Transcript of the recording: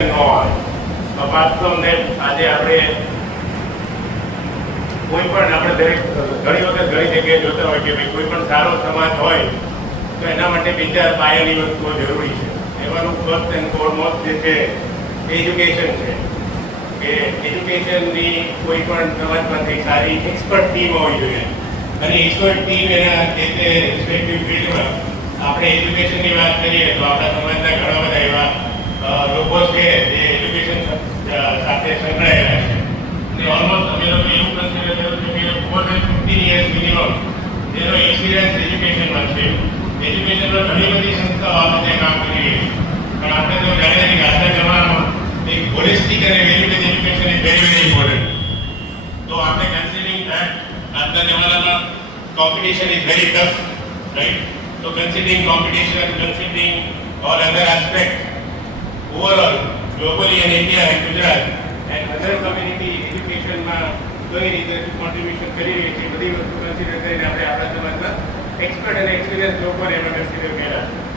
apart from that, આજે આપણે કોઈ પણ આપણે દરેક ઘણી વખત ઘણી જગ્યાએ જોતા હોય કે ભાઈ કોઈ પણ સારો સમાજ હોય તો એના માટે બીજા પાયાની વસ્તુઓ જરૂરી છે. એમાંનું ફર્સ્ટ એન્ડ ફોરમોસ્ટ જે છે એજ્યુકેશન છે કે એજ્યુકેશનની કોઈ પણ સમાજમાંથી સારી એક્સપર્ટ ટીમ હોવી જોઈએ અને એક્સપર્ટ ટીમ એના જે તે રિસ્પેક્ટિવ ફિલ્ડમાં આપણે એજ્યુકેશનની વાત કરીએ તો આપણા સમાજના ઘણા બધા એવા લોકો છે જે એજ્યુકેશન સાથે સંકળાયેલા છે અને ઓલમોસ્ટ અમે લોકો એવું કન્સિડર કર્યું છે કે more than 15 years મિનિમમ જેનો એક્સપિરિયન્સ એજ્યુકેશનમાં છે. એજ્યુકેશનમાં ઘણી બધી સંસ્થાઓ આ રીતે કામ કરી રહી છે પણ આપણે તો જાણીએ છીએ કે આજના જમાનામાં એક હોલિસ્ટિક અને value base education is very very important. તો આપણે કન્સિડરિંગ ધેટ આજના જમાનામાં competition is very tough, right? So considering competition, considering all other aspects, overall, globally in India and Gujarat and other community education માં કઈ રીતે contribution કરી રહી છે બધી વસ્તુ કન્સિડર કરીને આપણે આપણા સમાજના એક્સપર્ટ અને એક્સપિરિયન્સ લોકોને એમાં કન્સિડર કર્યા.